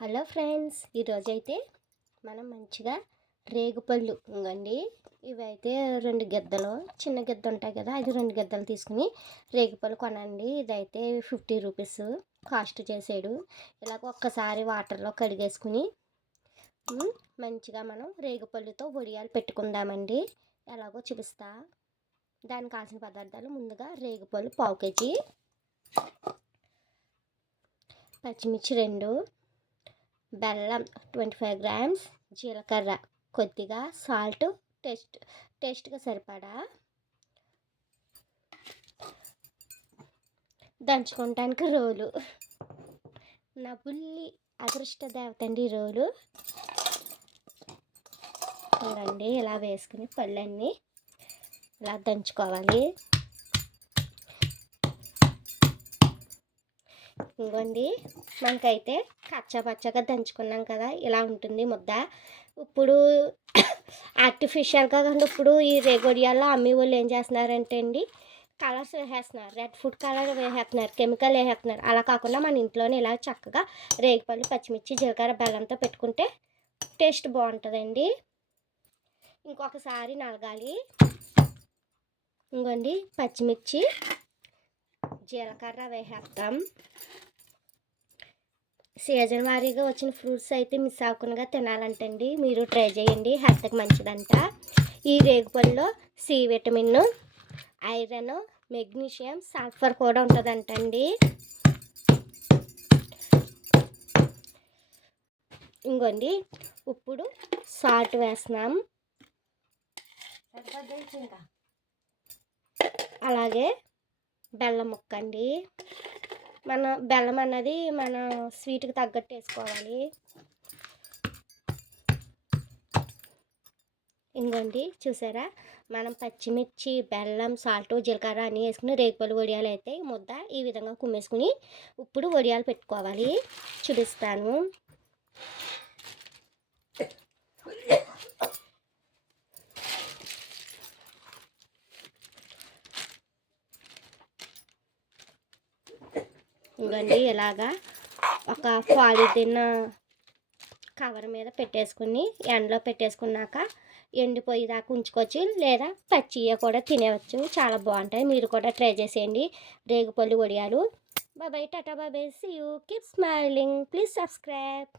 Hello friends, ఈరోజైతే మనం మంచిగా రేగుపళ్ళు ఇంకండి. ఇవైతే 2 గిద్దలు, చిన్న గిద్ద ఉంటాయి కదా, అది 2 గిద్దలు తీసుకుని రేగుపళ్ళు కొనండి. ఇదైతే 50 రూపీస్ కాస్ట్ చేసాడు. ఇలాగ ఒక్కసారి వాటర్లో కడిగేసుకుని మంచిగా మనం రేగుపళ్ళుతో వడియాలు పెట్టుకుందామండి. ఎలాగో చూపిస్తా. దానికి కావాల్సిన పదార్థాలు: ముందుగా రేగుపళ్ళు పావు కేజీ, పచ్చిమిర్చి 2, బెల్లం 25 గ్రామ్స్, జీలకర్ర కొద్దిగా, సాల్ట్ టేస్ట్గా సరిపడా, దంచుకోవటానికి రోలు. నా బుల్లి అదృష్ట దేవత అండి రోలు. చూడండి, ఇలా వేసుకుని పళ్ళన్నీ ఇలా దంచుకోవాలి. ఇంకోండి, మనకైతే పచ్చగా దంచుకున్నాం కదా, ఇలా ఉంటుంది ముద్ద. ఇప్పుడు ఆర్టిఫిషియల్గా కానీ ఇప్పుడు ఈ రేగొడియాల్లో అమ్మే వాళ్ళు ఏం చేస్తున్నారంటే అండి, కలర్స్ వేసేస్తున్నారు, రెడ్ ఫుడ్ కలర్ వేసేస్తున్నారు, కెమికల్ వేసేస్తున్నారు. అలా కాకుండా మన ఇంట్లోనే ఇలా చక్కగా రేగిపళ్ళు, పచ్చిమిర్చి, జీలకర్ర, బెల్లంతో పెట్టుకుంటే టేస్ట్ బాగుంటుందండి. ఇంకొకసారి నలగాలి. ఇంకోండి, పచ్చిమిర్చి, జీలకర్ర వేసేస్తాం. సీజన్ వారీగా వచ్చిన ఫ్రూట్స్ అయితే మిస్ అవ్వకుండా తినాలంటండి. మీరు ట్రై చేయండి, హెల్త్కి మంచిదంట. ఈ రేగుపళ్ళలో C vitamin, iron, magnesium, sulphur కూడా ఉంటుందంటండి. ఇంకోండి, ఇప్పుడు సాల్ట్ వేస్తున్నాం. అలాగే బెల్లం ముక్క అండి. మన బెల్లం అన్నది మన స్వీట్కి తగ్గట్టు వేసుకోవాలి. ఇంకోండి, చూసారా, మనం పచ్చిమిర్చి, బెల్లం, సాల్ట్, జీలకర్ర అన్నీ వేసుకుని రేగుపళ్ళు వడియాలు అయితే ముద్ద ఈ విధంగా కుమ్మేసుకుని ఇప్పుడు వడియాలు పెట్టుకోవాలి. చూపిస్తాను. ఇంకోండి, ఇలాగా ఒక పాలిథిన్ కవర్ మీద పెట్టేసుకుని ఎండలో పెట్టేసుకున్నాక ఎండిపోయేదాకా ఉంచుకోవచ్చు, లేదా పచ్చిగా కూడా తినేవచ్చు. చాలా బాగుంటాయి. మీరు కూడా ట్రై చేసేయండి రేగుపళ్ళు వడియాలు. Bye, tata, bye, see you, keep smiling, please subscribe.